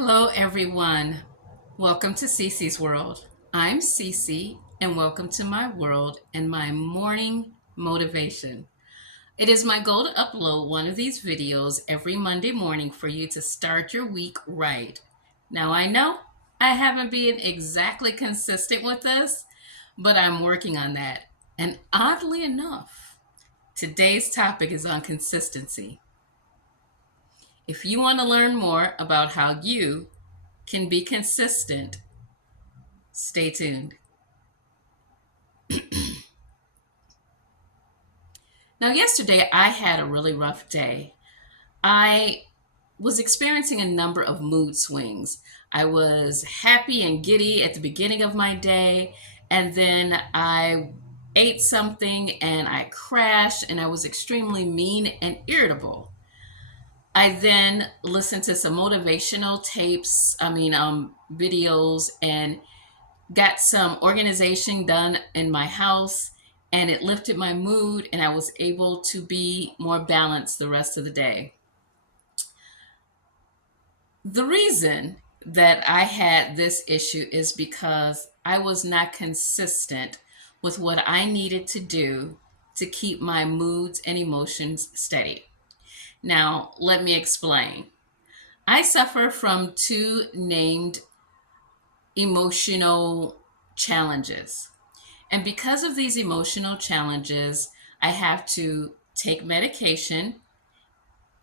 Hello, everyone. Welcome to Cece's World. I'm Cece, and welcome to my world and my morning motivation. It is my goal to upload one of these videos every Monday morning for you to start your week right. Now, I know I haven't been exactly consistent with this, but I'm working on that. And oddly enough, today's topic is on consistency. If you want to learn more about how you can be consistent, stay tuned. Now, yesterday I had a really rough day. I was experiencing a number of mood swings. I was happy and giddy at the beginning of my day, and then I ate something and I crashed and I was extremely mean and irritable. I then listened to some motivational videos, and got some organization done in my house, and it lifted my mood and I was able to be more balanced the rest of the day. The reason that I had this issue is because I was not consistent with what I needed to do to keep my moods and emotions steady. Now, let me explain. I suffer from two named emotional challenges. And because of these emotional challenges, I have to take medication,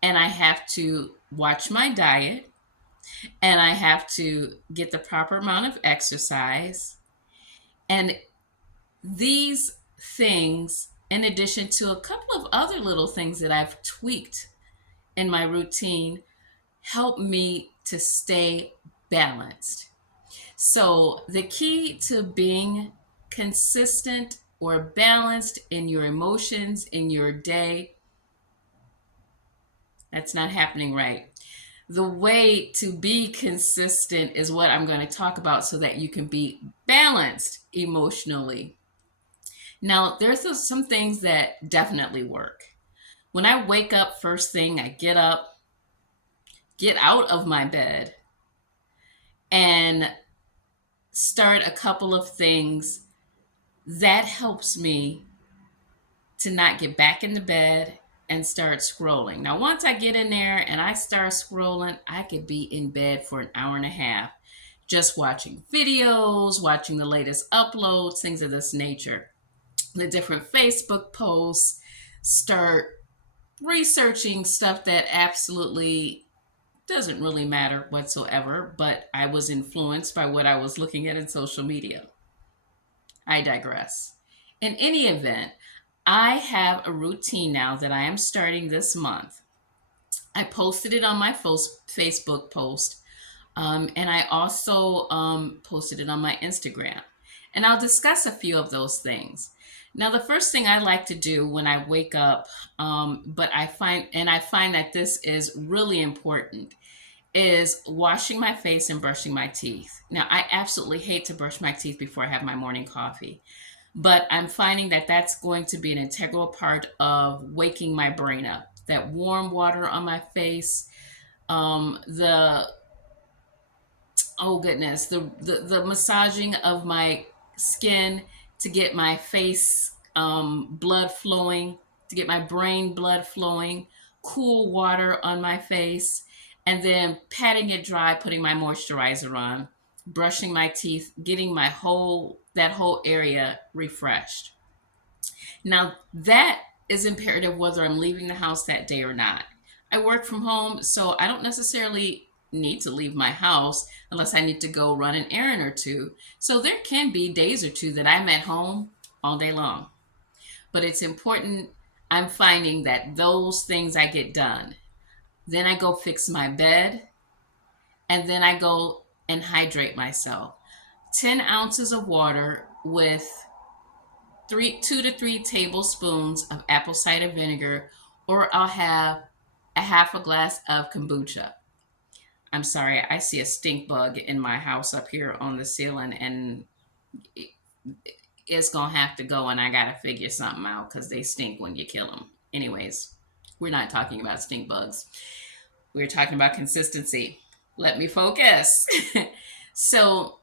and I have to watch my diet, and I have to get the proper amount of exercise. And these things, in addition to a couple of other little things that I've tweaked in my routine, help me to stay balanced. So, the key to being consistent or balanced in your emotions in your day, that's not happening right. The way to be consistent is what I'm going to talk about so that you can be balanced emotionally. Now, there's some things that definitely work. When I wake up first thing, I get up, get out of my bed, and start a couple of things that helps me to not get back in the bed and start scrolling. Now, once I get in there and I start scrolling, I could be in bed for an hour and a half just watching videos, watching the latest uploads, things of this nature, the different Facebook posts, start researching stuff that absolutely doesn't really matter whatsoever, but I was influenced by what I was looking at in social media. I digress. In any event, I have a routine now that I am starting this month. I posted it on my Facebook post, and I also posted it on my Instagram. And I'll discuss a few of those things. Now, the first thing I like to do when I wake up, but I find that this is really important, is washing my face and brushing my teeth. Now, I absolutely hate to brush my teeth before I have my morning coffee, but I'm finding that that's going to be an integral part of waking my brain up. That warm water on my face, the oh goodness, the massaging of my skin to get my face blood flowing, to get my brain blood flowing, cool water on my face, and then patting it dry, putting my moisturizer on, brushing my teeth, getting my whole area refreshed. Now, that is imperative whether I'm leaving the house that day or not. I work from home, so I don't necessarily need to leave my house unless I need to go run an errand or two. So there can be days or two that I'm at home all day long. But it's important, I'm finding that those things I get done. Then I go fix my bed, and then I go and hydrate myself. 10 ounces of water with 2 to 3 tablespoons of apple cider vinegar, or I'll have a half a glass of kombucha. I'm sorry, I see a stink bug in my house up here on the ceiling, and it's gonna have to go, and I gotta figure something out because they stink when you kill them. Anyways, we're not talking about stink bugs. We're talking about consistency. Let me focus. So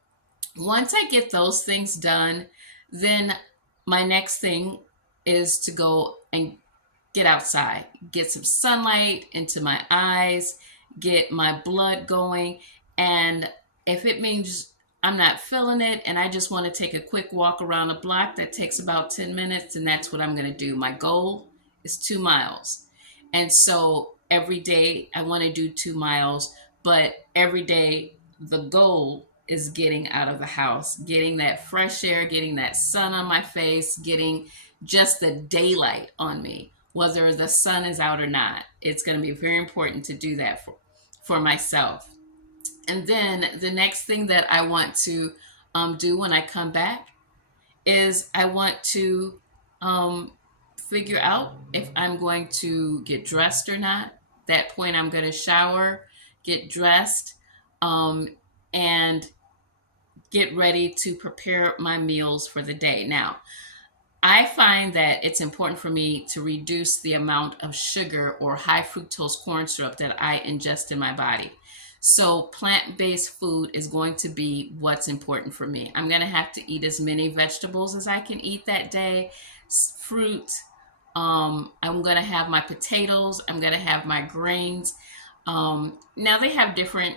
once I get those things done, then my next thing is to go and get outside, get some sunlight into my eyes, get my blood going. And if it means I'm not feeling it and I just want to take a quick walk around the block that takes about 10 minutes, and that's what I'm going to do. My goal is 2 miles. And so every day I want to do 2 miles, but every day the goal is getting out of the house, getting that fresh air, getting that sun on my face, getting just the daylight on me, whether the sun is out or not. It's going to be very important to do that for myself. And then the next thing that I want to do when I come back is I want to um, figure out if I'm going to get dressed or not. That point, I'm going to shower, get dressed, um, and get ready to prepare my meals for the day. Now, I find that it's important for me to reduce the amount of sugar or high fructose corn syrup that I ingest in my body. So, plant based food is going to be what's important for me. I'm going to have to eat as many vegetables as I can eat that day, fruit. I'm going to have my potatoes. I'm going to have my grains. Now, they have different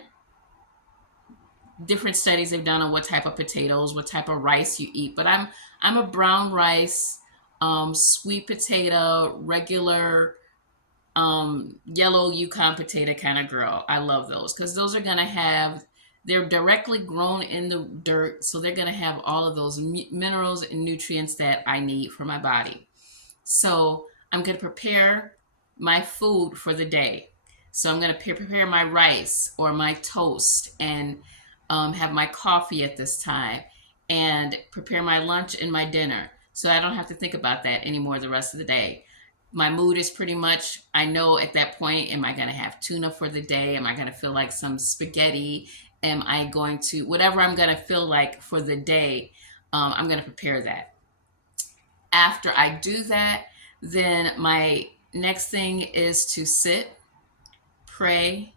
studies they've done on what type of potatoes, what type of rice you eat. But I'm a brown rice, sweet potato, regular yellow Yukon potato kind of girl. I love those because those are gonna have they're directly grown in the dirt, so they're gonna have all of those minerals and nutrients that I need for my body. So I'm going to prepare my food for the day. So I'm going to prepare my rice or my toast and have my coffee at this time and prepare my lunch and my dinner. So I don't have to think about that anymore the rest of the day. My mood is pretty much, I know at that point, am I going to have tuna for the day? Am I going to feel like some spaghetti? Am I going to, whatever I'm going to feel like for the day, I'm going to prepare that. After I do that, then my next thing is to sit, pray,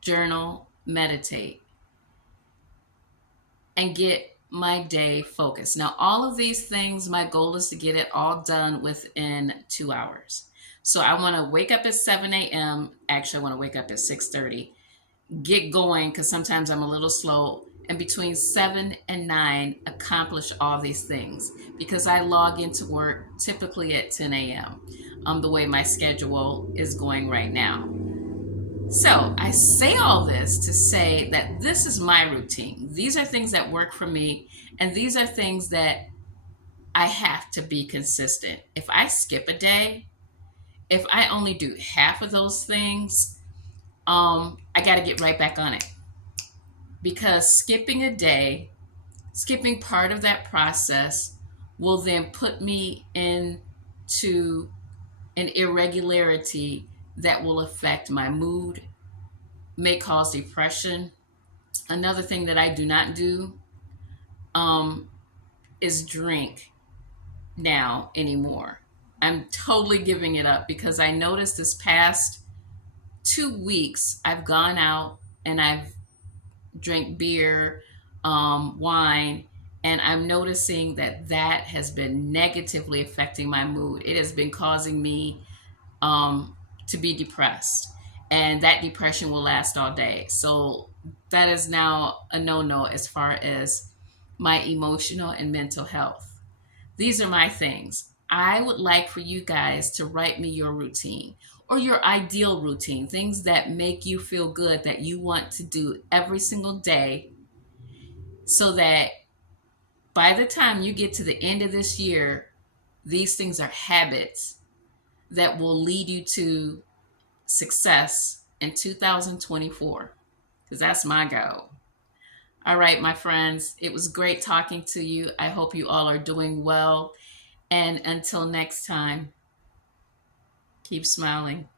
journal, meditate, and get my day focused. Now, all of these things, my goal is to get it all done within 2 hours. So I want to wake up at 7 a.m. Actually, I want to wake up at 6:30, get going because sometimes I'm a little slow, and between 7 and 9 accomplish all these things because I log into work typically at 10 a.m. The way my schedule is going right now. So I say all this to say that this is my routine. These are things that work for me, and these are things that I have to be consistent. If I skip a day, if I only do half of those things, I got to get right back on it because skipping a day, skipping part of that process will then put me into an irregularity that will affect my mood, may cause depression. Another thing that I do not do um, is drink now anymore. I'm totally giving it up because I noticed this past 2 weeks I've gone out and I've drank beer, wine, and I'm noticing that that has been negatively affecting my mood. It has been causing me to be depressed, and that depression will last all day. So that is now a no-no as far as my emotional and mental health. These are my things. I would like for you guys to write me your routine or your ideal routine, things that make you feel good that you want to do every single day so that by the time you get to the end of this year, these things are habits that will lead you to success in 2024, because that's my goal. All right, my friends, it was great talking to you. I hope you all are doing well. And until next time, keep smiling.